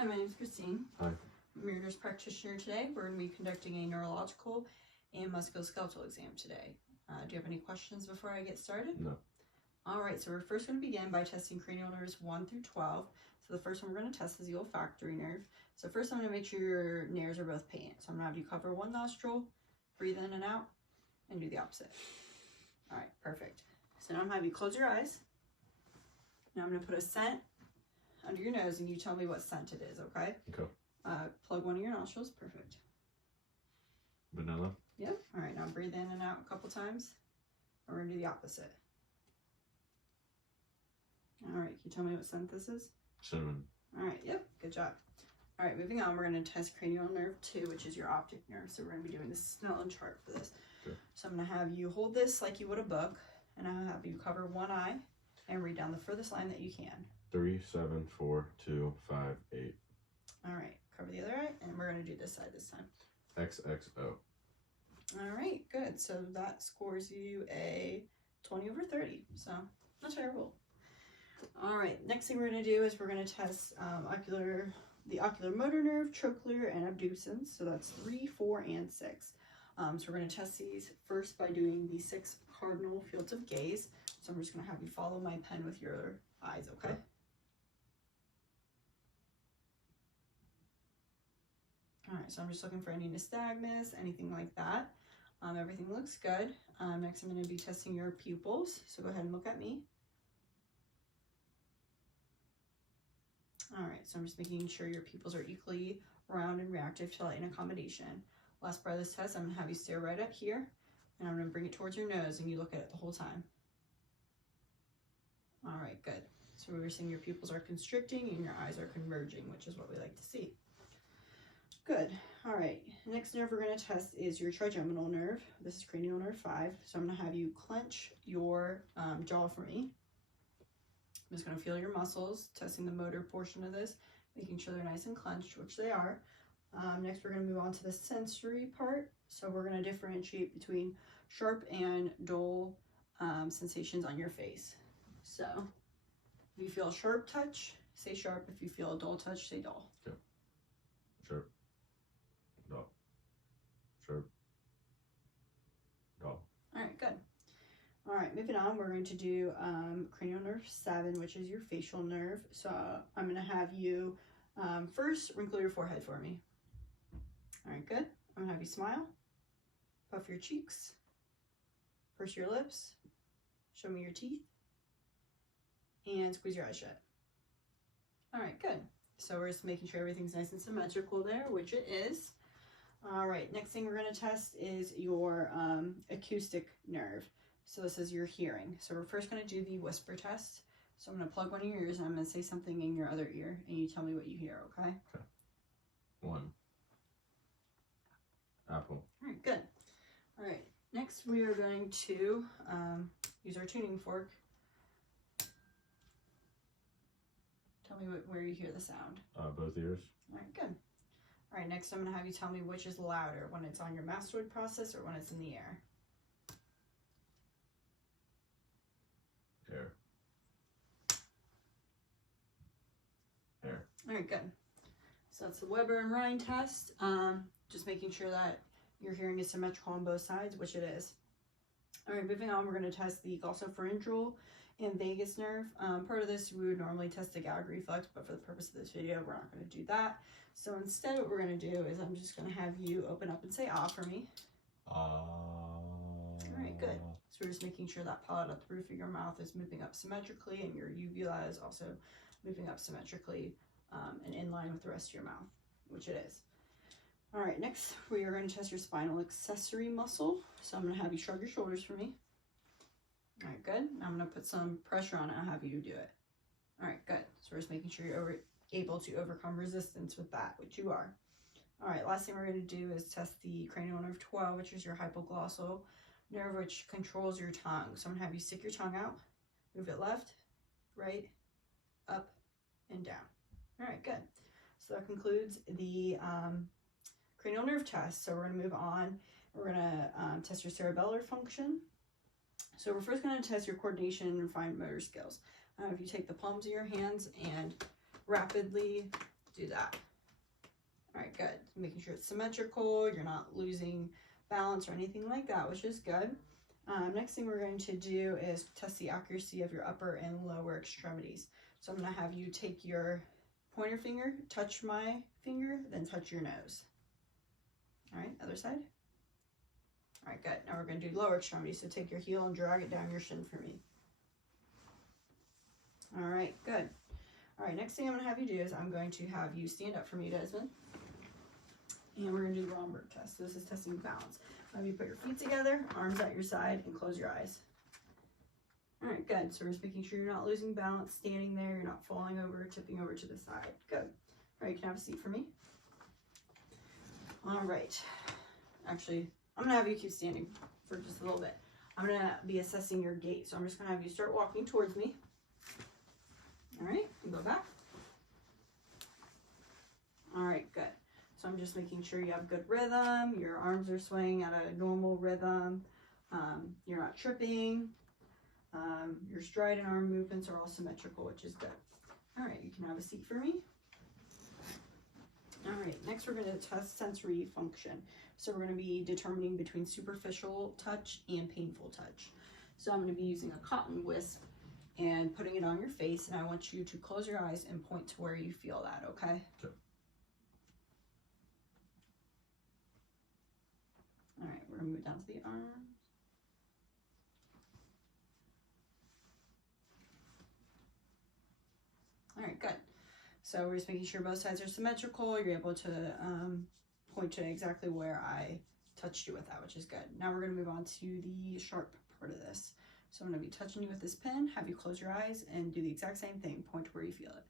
Hi, my name is Christine. Hi. I'm your nurse practitioner today. We're going to be conducting a neurological and musculoskeletal exam today. Do you have any questions before I get started? No. Alright, so we're first going to begin by testing cranial nerves 1 through 12. So the first one we're going to test is the olfactory nerve. So first I'm going to make sure your nares are both patent. So I'm going to have you cover one nostril, breathe in and out, and do the opposite. Alright, perfect. So now I'm going to have you close your eyes. Now I'm going to put a scent under your nose and you tell me what scent it is, okay? Okay. Plug one of your nostrils, perfect. Vanilla. Yep. Alright, now breathe in and out a couple times. And we're going to do the opposite. Alright, can you tell me what scent this is? Cinnamon. Alright, yep, good job. Alright, moving on, we're going to test cranial nerve 2, which is your optic nerve. So we're going to be doing the Snellen chart for this. Okay. So I'm going to have you hold this like you would a book, and I'll have you cover one eye and read down the furthest line that you can. 3, 7, 4, 2, 5, 8. Alright, cover the other eye, and we're going to do this side this time. XXO. Alright, good. So that scores you a 20/30. So, not terrible. Alright, next thing we're going to do is we're going to test the ocular motor nerve, trochlear, and abducens. So that's 3, 4, and 6. So we're going to test these first by doing the 6 cardinal fields of gaze. So I'm just going to have you follow my pen with your eyes, okay? Alright, so I'm just looking for any nystagmus, anything like that. Everything looks good. Next I'm going to be testing your pupils. So go ahead and look at me. Alright, so I'm just making sure your pupils are equally round and reactive to light and accommodation. Last part of this test, I'm going to have you stare right up here, and I'm going to bring it towards your nose, and you look at it the whole time. Alright, good. So we're seeing your pupils are constricting and your eyes are converging, which is what we like to see. Good. Alright, next nerve we're going to test is your trigeminal nerve. This is cranial nerve 5. So I'm going to have you clench your jaw for me. I'm just going to feel your muscles, testing the motor portion of this, making sure they're nice and clenched, which they are. Next, we're going to move on to the sensory part. So we're going to differentiate between sharp and dull sensations on your face. So if you feel a sharp touch, say sharp. If you feel a dull touch, say dull. Okay. Sharp. Dull. Sharp. Dull. All right, good. All right, moving on, we're going to do cranial nerve 7, which is your facial nerve. So I'm going to have you first wrinkle your forehead for me. All right, good. I'm going to have you smile, puff your cheeks, purse your lips, show me your teeth, and squeeze your eyes shut. All right, good. So we're just making sure everything's nice and symmetrical there, which it is. All right, next thing we're going to test is your acoustic nerve. So this is your hearing. So we're first going to do the whisper test. So I'm going to plug one of your ears and I'm going to say something in your other ear and you tell me what you hear, okay? Okay. 1. Apple. All right, good. All right, next we are going to use our tuning fork. Tell me where you hear the sound. Both ears. All right, good. All right, next I'm going to have you tell me which is louder, when it's on your mastoid process or when it's in the air. Air. Air. All right, good. So that's the Weber and Rhine test. Just making sure that your hearing is symmetrical on both sides, which it is. All right, moving on, we're going to test the glossopharyngeal and vagus nerve. Part of this, we would normally test the Gallagher reflex, but for the purpose of this video, we're not going to do that. So instead, what we're going to do is I'm just going to have you open up and say ah for me. All right, good. So we're just making sure that palate at the roof of your mouth is moving up symmetrically and your uvula is also moving up symmetrically and in line with the rest of your mouth, which it is. All right, next we are going to test your spinal accessory muscle. So I'm going to have you shrug your shoulders for me. All right, good. I'm going to put some pressure on it and have you do it. All right, good. So we're just making sure you're able to overcome resistance with that, which you are. All right, last thing we're going to do is test the cranial nerve 12, which is your hypoglossal nerve, which controls your tongue. So I'm going to have you stick your tongue out, move it left, right, up, and down. All right, good. So that concludes the cranial nerve test. So we're going to move on. We're going to test your cerebellar function. So we're first going to test your coordination and fine motor skills. If you take the palms of your hands and rapidly do that. All right, good. Making sure it's symmetrical, you're not losing balance or anything like that, which is good. Next thing we're going to do is test the accuracy of your upper and lower extremities. So I'm going to have you take your pointer finger, touch my finger, then touch your nose. All right, other side. All right, good. Now we're going to do lower extremity. So take your heel and drag it down your shin for me. All right, good. All right, next thing I'm going to have you do is I'm going to have you stand up for me, Desmond. And we're going to do the Romberg test. So this is testing balance. Have you put your feet together, arms at your side, and close your eyes. All right, good. So we're just making sure you're not losing balance, standing there, you're not falling over, tipping over to the side. Good. All right, you can have a seat for me. All right. Actually, I'm going to have you keep standing for just a little bit. I'm going to be assessing your gait. So I'm just going to have you start walking towards me. All right, and go back. All right, good. So I'm just making sure you have good rhythm, your arms are swaying at a normal rhythm, you're not tripping, your stride and arm movements are all symmetrical, which is good. All right, you can have a seat for me. All right, next we're going to test sensory function. So we're going to be determining between superficial touch and painful touch. So I'm going to be using a cotton wisp and putting it on your face, and I want you to close your eyes and point to where you feel that, okay? Sure. All right, we're gonna move down to the arms. All right, good. So we're just making sure both sides are symmetrical. You're able to point to exactly where I touched you with that, which is good. Now we're gonna move on to the sharp part of this. So I'm gonna be touching you with this pen, have you close your eyes and do the exact same thing. Point to where you feel it.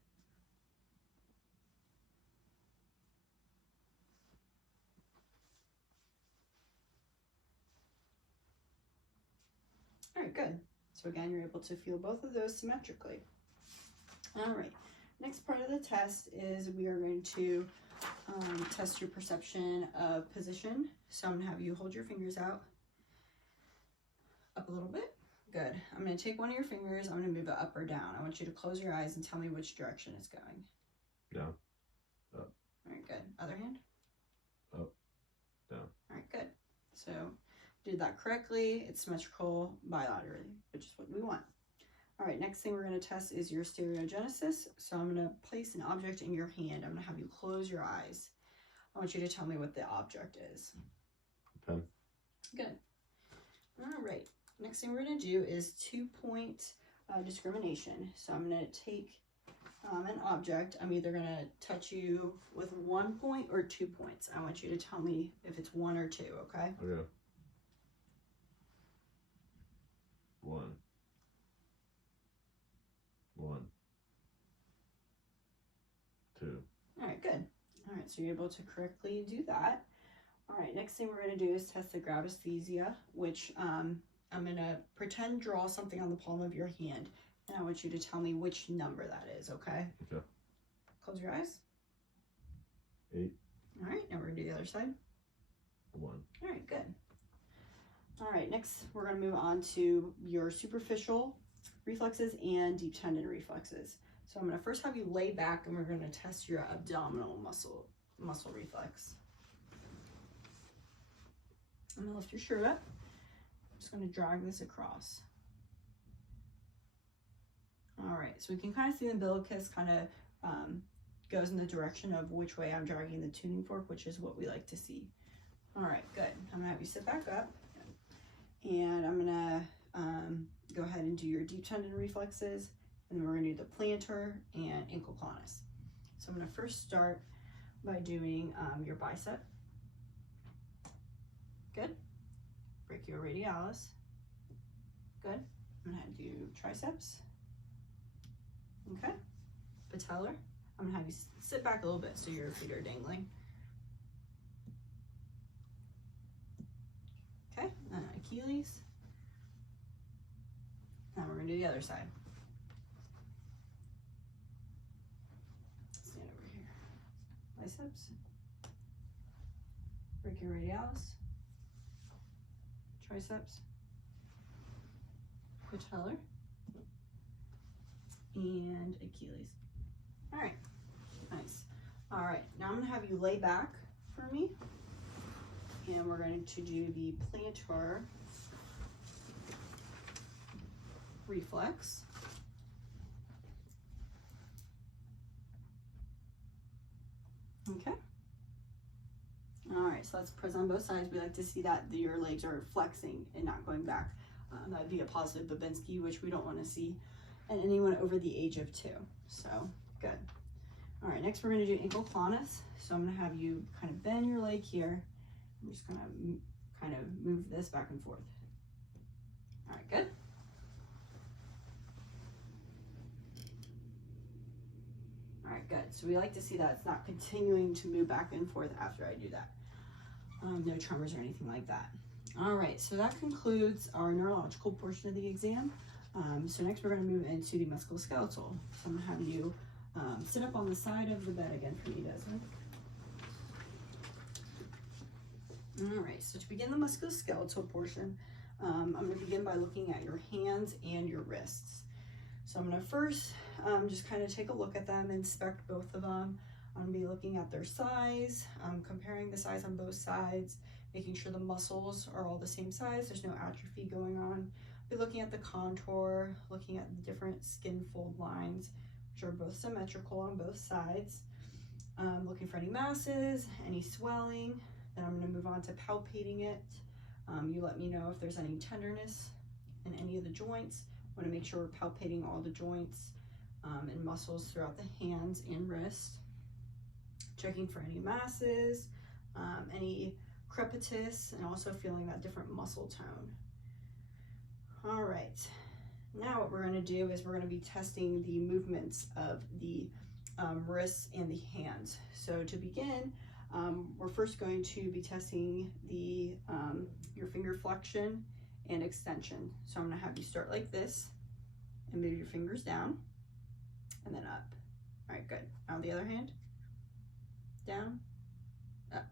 All right, good. So again, you're able to feel both of those symmetrically. All right, next part of the test is we are going to test your perception of position. So I'm gonna have you hold your fingers out up a little bit. Good. I'm gonna take one of your fingers, I'm gonna move it up or down. I want you to close your eyes and tell me which direction it's going. Down. Up. All right, good. Other hand? Up. Down. All right, good. So did that correctly. It's symmetrical bilaterally, which is what we want. All right, next thing we're going to test is your stereogenesis. So I'm going to place an object in your hand. I'm going to have you close your eyes. I want you to tell me what the object is. Pen. Good. All right, next thing we're going to do is 2-point discrimination. So I'm going to take an object. I'm either going to touch you with 1 point or 2 points. I want you to tell me if it's 1 or 2, okay? Okay. 1. 1. 2. All right, good. All right, so you're able to correctly do that. All right, next thing we're going to do is test the gravesthesia, which I'm going to pretend draw something on the palm of your hand, and I want you to tell me which number that is, okay? Okay. Close your eyes. 8. All right, now we're going to do the other side. 1. All right, good. All right, next we're going to move on to your superficial reflexes and deep tendon reflexes. So I'm going to first have you lay back and we're going to test your abdominal muscle reflex. I'm going to lift your shirt up. I'm just going to drag this across. All right, so we can kind of see the umbilicus kind of goes in the direction of which way I'm dragging the tuning fork, which is what we like to see. All right, good. I'm going to have you sit back up. And I'm gonna go ahead and do your deep tendon reflexes, and then we're gonna do the plantar and ankle clonus. So I'm gonna first start by doing your bicep. Good. Brachioradialis. Good. I'm gonna do triceps. Okay. Patellar. I'm gonna have you sit back a little bit so your feet are dangling. Okay, Achilles. Now we're going to do the other side. Stand over here. Biceps. Brachioradialis. Triceps. Patellar. And Achilles. All right, nice. I'm gonna have you lay back for me. And we're going to do the plantar reflex. Okay. All right, so let's press on both sides. We like to see that your legs are flexing and not going back. That would be a positive Babinski, which we don't want to see in anyone over the age of 2. So, good. All right, next we're going to do ankle clonus. So I'm going to have you kind of bend your leg here. I'm just going to kind of move this back and forth. All right, good. All right, good. So we like to see that it's not continuing to move back and forth after I do that. No tremors or anything like that. All right, so that concludes our neurological portion of the exam. So next we're going to move into the musculoskeletal. So I'm going to have you sit up on the side of the bed again for me, Desmond. All right, so to begin the musculoskeletal portion, I'm going to begin by looking at your hands and your wrists. So I'm going to first just kind of take a look at them, inspect both of them. I'm going to be looking at their size, comparing the size on both sides, making sure the muscles are all the same size, there's no atrophy going on. Be looking at the contour, looking at the different skin fold lines, which are both symmetrical on both sides. Looking for any masses, any swelling. Then I'm going to move on to palpating it. You let me know if there's any tenderness in any of the joints. Want to make sure we're palpating all the joints and muscles throughout the hands and wrist. Checking for any masses, any crepitus, and also feeling that different muscle tone. All right, now what we're going to do is we're going to be testing the movements of the wrists and the hands. So to begin, we're first going to be testing the your finger flexion and extension. So I'm going to have you start like this and move your fingers down and then up. All right, good. Now the other hand, down, up.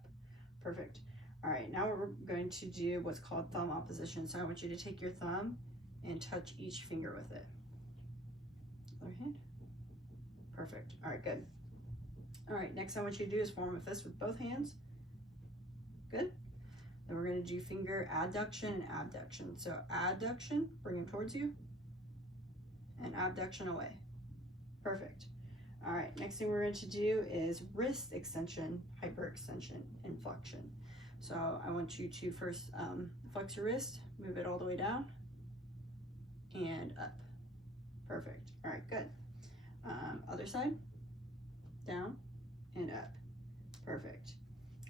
Perfect. All right, now we're going to do what's called thumb opposition. So I want you to take your thumb and touch each finger with it. Other hand. Perfect. All right, good. All right, next I want you to do is form a fist with both hands. Good. Then we're going to do finger adduction and abduction. So adduction, bring them towards you, and abduction away. Perfect. All right, next thing we're going to do is wrist extension, hyperextension, and flexion. So I want you to first flex your wrist, move it all the way down, and up. Perfect. All right, good. Other side, down, and up. Perfect.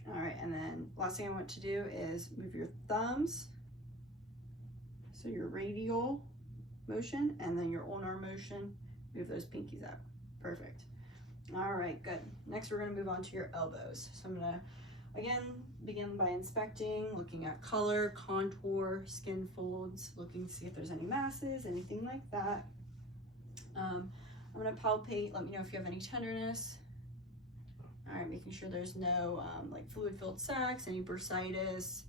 All right, and then last thing I want to do is move your thumbs, so your radial motion, and then your ulnar motion, move those pinkies out. Perfect. All right, good. Next, we're going to move on to your elbows. So I'm going to, again, begin by inspecting, looking at color, contour, skin folds, looking to see if there's any masses, anything like that. I'm going to palpate, let me know if you have any tenderness. All right, making sure there's no like fluid-filled sacs, any bursitis.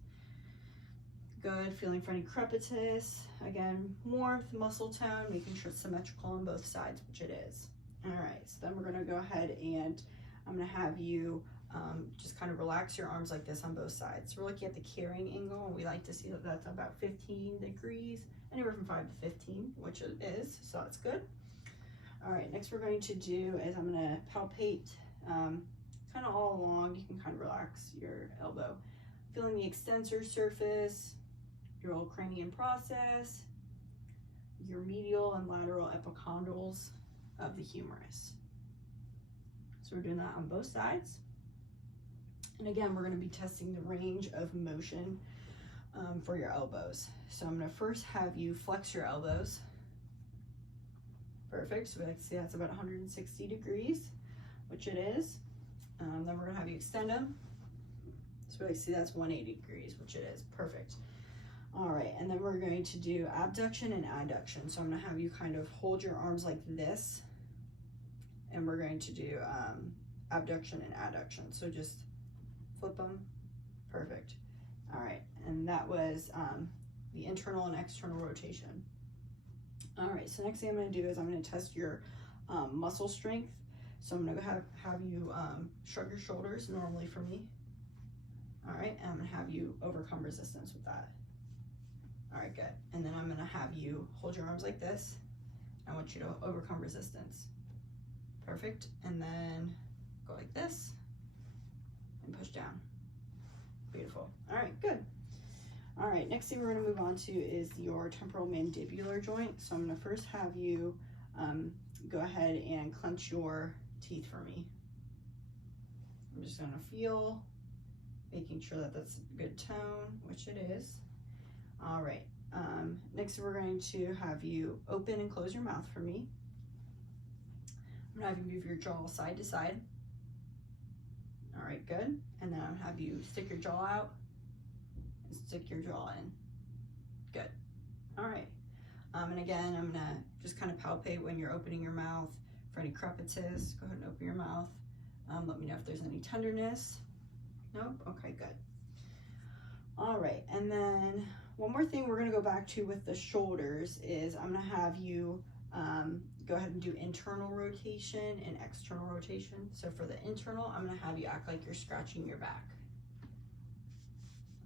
Good, feeling for any crepitus. Again, warmth, muscle tone, making sure it's symmetrical on both sides, which it is. All right, so then we're gonna go ahead and I'm gonna have you just kind of relax your arms like this on both sides. So we're looking at the carrying angle, and we like to see that that's about 15 degrees, anywhere from 5 to 15, which it is, so that's good. All right, next we're going to do is I'm gonna palpate kind of all along. You can kind of relax your elbow. Feeling the extensor surface, your old cranial process, your medial and lateral epicondyles of the humerus. So we're doing that on both sides. And again, we're going to be testing the range of motion for your elbows. So I'm going to first have you flex your elbows. Perfect. So we like to see that's about 160 degrees, which it is. Then we're going to have you extend them. So we like to see that's 180 degrees, which it is. Perfect. All right, and then we're going to do abduction and adduction. So I'm going to have you kind of hold your arms like this, and we're going to do abduction and adduction. So just flip them. Perfect. All right, and that was the internal and external rotation. All right, so next thing I'm going to do is I'm going to test your muscle strength. So I'm gonna have you shrug your shoulders normally for me. All right, and I'm gonna have you overcome resistance with that. All right, good. And then I'm gonna have you hold your arms like this. I want you to overcome resistance. Perfect. And then go like this and push down. Beautiful. All right, good. All right, next thing we're gonna move on to is your temporal mandibular joint. So I'm gonna first have you go ahead and clench your teeth for me. I'm just gonna feel, making sure that that's a good tone, which it is. All right, next we're going to have you open and close your mouth for me. I'm gonna have you move your jaw side to side. All right, good. And then I'll have you stick your jaw out and stick your jaw in. Good. All right. And again, I'm gonna just kind of palpate when you're opening your mouth for any crepitus. Go ahead and open your mouth. Let me know if there's any tenderness. Nope. Okay, good. All right, and then one more thing we're gonna go back to with the shoulders is I'm gonna have you go ahead and do internal rotation and external rotation. So for the internal, I'm gonna have you act like you're scratching your back.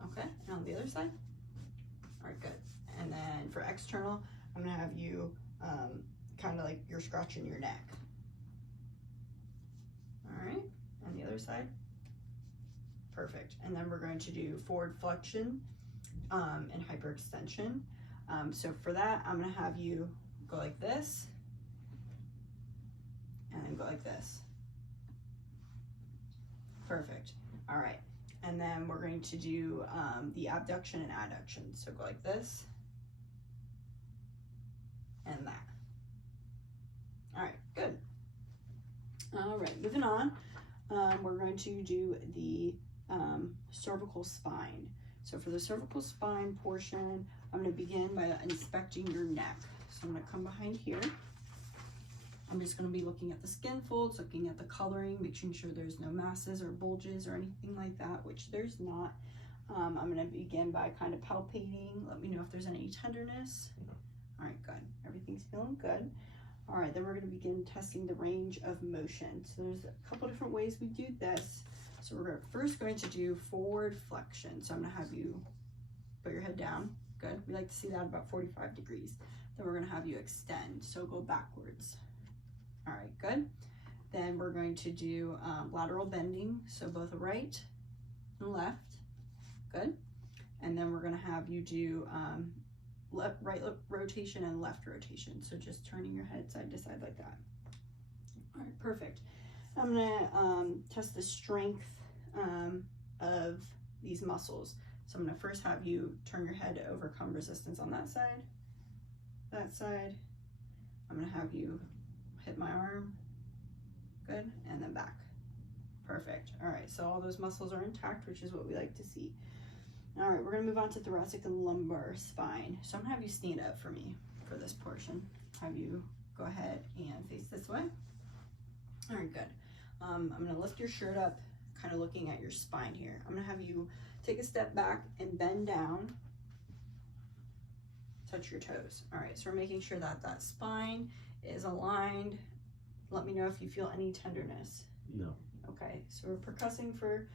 Okay, and on the other side? All right, good. And then for external, I'm gonna have you kind of like you're scratching your neck. All right, on the other side? Perfect. And then we're going to do forward flexion and hyperextension. So for that, I'm gonna have you go like this and then go like this. Perfect. All right. And then we're going to do the abduction and adduction. So go like this and that. All right, good. All right, moving on. We're going to do the cervical spine. So for the cervical spine portion, I'm going to begin by inspecting your neck. So I'm going to come behind here. I'm just going to be looking at the skin folds, looking at the coloring, making sure there's no masses or bulges or anything like that, which there's not. I'm going to begin by kind of palpating. Let me know if there's any tenderness. All right, good. Everything's feeling good. All right, then we're going to begin testing the range of motion. So there's a couple different ways we do this. So we're first going to do forward flexion. So I'm going to have you put your head down. Good. We like to see that about 45 degrees. Then we're going to have you extend. So go backwards. All right, good. Then we're going to do lateral bending. So both right and left. Good. And then we're going to have you do right rotation and left rotation. So just turning your head side to side like that. All right, perfect. I'm gonna test the strength of these muscles. So I'm gonna first have you turn your head to overcome resistance on that side. I'm gonna have you hit my arm. Good, and then back. Perfect. All right, so all those muscles are intact, which is what we like to see. All right, we're gonna move on to thoracic and lumbar spine. So I'm gonna have you stand up for me for this portion. Have you go ahead and face this way. All right, good. I'm gonna lift your shirt up, kind of looking at your spine here. I'm gonna have you take a step back and bend down, touch your toes. All right, so we're making sure that that spine is aligned. Let me know if you feel any tenderness. No. Okay, so we're percussing for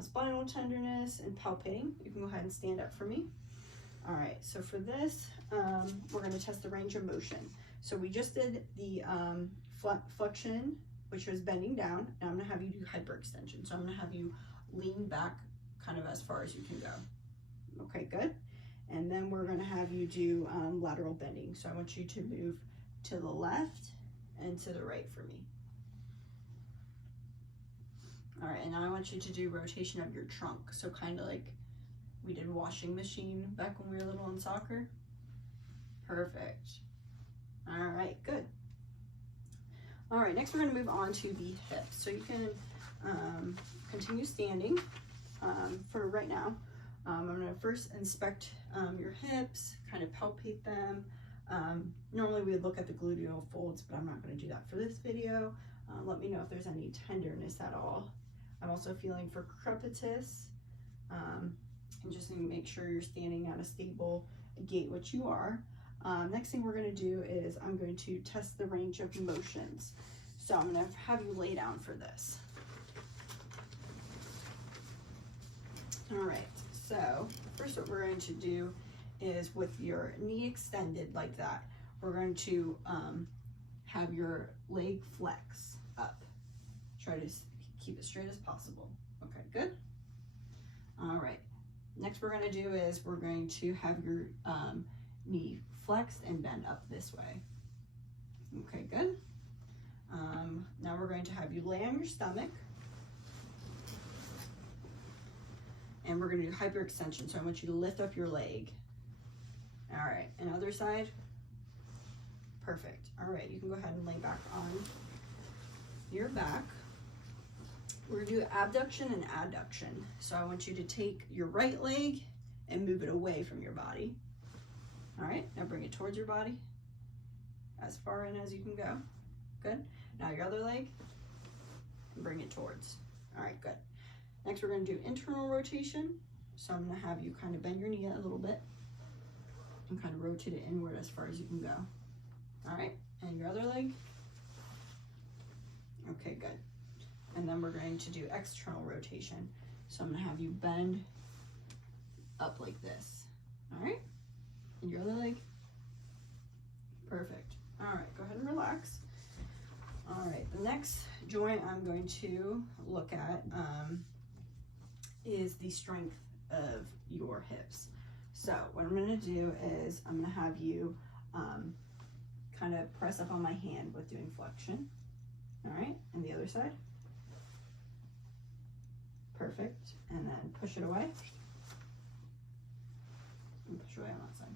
spinal tenderness and palpating. You can go ahead and stand up for me. All right, so for this, we're gonna test the range of motion. So we just did the flexion, which was bending down, and I'm gonna have you do hyperextension. So I'm gonna have you lean back kind of as far as you can go. Okay, good. And then we're gonna have you do lateral bending. So I want you to move to the left and to the right for me. All right, and now I want you to do rotation of your trunk. So kind of like we did washing machine back when we were little in soccer. Perfect. All right, good. All right, next we're gonna move on to the hips. So you can continue standing for right now. I'm gonna first inspect your hips, kind of palpate them. Normally we would look at the gluteal folds, but I'm not gonna do that for this video. Let me know if there's any tenderness at all. I'm also feeling for crepitus, and just to make sure you're standing at a stable gait, which you are. Next thing we're going to do is I'm going to test the range of motions. So I'm gonna have you lay down for this. All right, so first what we're going to do is with your knee extended like that, we're going to have your leg flex up. Try to keep it straight as possible. Okay, good. All right, next we're gonna do is we're going to have your knee flexed and bend up this way. Okay, good. Now we're going to have you lay on your stomach. And we're gonna do hyperextension, so I want you to lift up your leg. All right, and other side. Perfect. All right, you can go ahead and lay back on your back. We're gonna do abduction and adduction. So I want you to take your right leg and move it away from your body. All right, now bring it towards your body, as far in as you can go. Good. Now your other leg, and bring it towards. All right, good. Next, we're going to do internal rotation. So I'm going to have you kind of bend your knee a little bit and kind of rotate it inward as far as you can go. All right, and your other leg. Okay, good. And then we're going to do external rotation. So I'm going to have you bend up like this. All right, and your other leg. Perfect. All right, go ahead and relax. All right, the next joint I'm going to look at is the strength of your hips. So what I'm going to do is I'm going to have you kind of press up on my hand with doing flexion. All right, and the other side. Perfect. And then push it away. And push away on that side.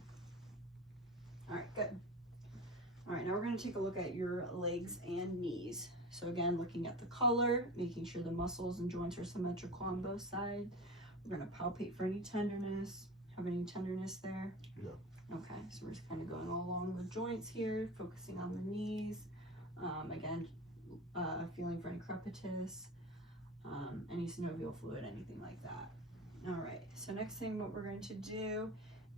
All right, good. All right, now we're going to take a look at your legs and knees. So again, looking at the color, making sure the muscles and joints are symmetrical on both sides. We're going to palpate for any tenderness. Have any tenderness there? No. Okay, so we're just kind of going all along the joints here, focusing on the knees. Again, feeling for any crepitus, any synovial fluid, anything like that. All right, so next thing what we're going to do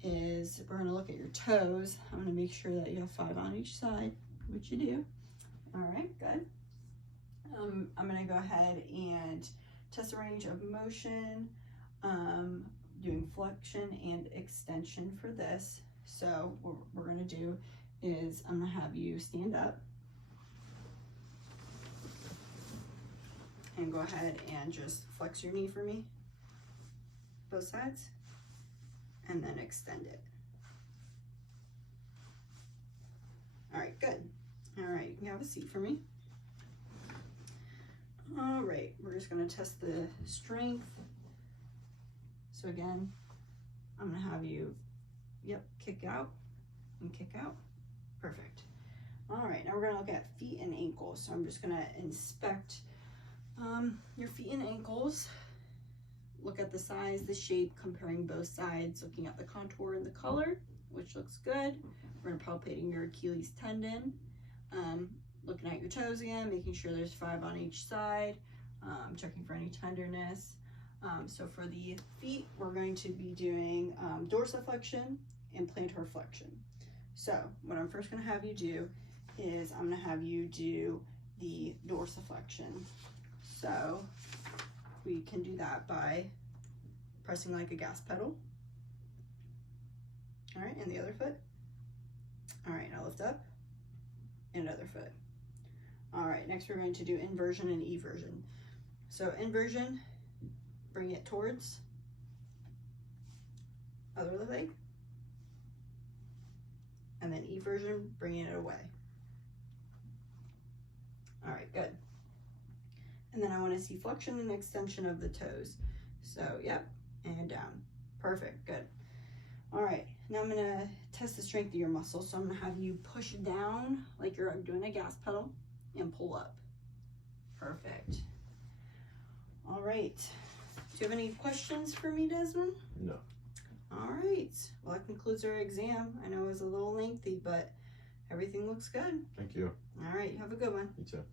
is we're going to look at your toes. I'm going to make sure that you have 5 on each side, which you do. All right, good. I'm going to go ahead and test the range of motion, doing flexion and extension for this. So what we're going to do is I'm going to have you stand up and go ahead and just flex your knee for me, both sides, and then extend it. All right, good. All right, you can have a seat for me. All right, we're just gonna test the strength. So again, I'm gonna have you, kick out and kick out. Perfect. All right, now we're gonna look at feet and ankles. So I'm just gonna inspect your feet and ankles. Look at the size, the shape, comparing both sides, looking at the contour and the color, which looks good. We're gonna palpating your Achilles tendon. Looking at your toes again, making sure there's 5 on each side, checking for any tenderness. So for the feet, we're going to be doing dorsiflexion and plantar flexion. So what I'm first gonna have you do is I'm gonna have you do the dorsiflexion. So we can do that by pressing like a gas pedal. All right, and the other foot. All right, now lift up, and other foot. All right, next we're going to do inversion and eversion. So inversion, bring it towards other leg, and then eversion, bringing it away. All right, good. And then I want to see flexion and extension of the toes. So, yep, and down. Perfect, good. All right, now I'm gonna test the strength of your muscles. So I'm gonna have you push down like you're doing a gas pedal and pull up. Perfect. All right, do you have any questions for me, Desmond? No. All right, well, that concludes our exam. I know it was a little lengthy, but everything looks good. Thank you. All right, you have a good one. You too.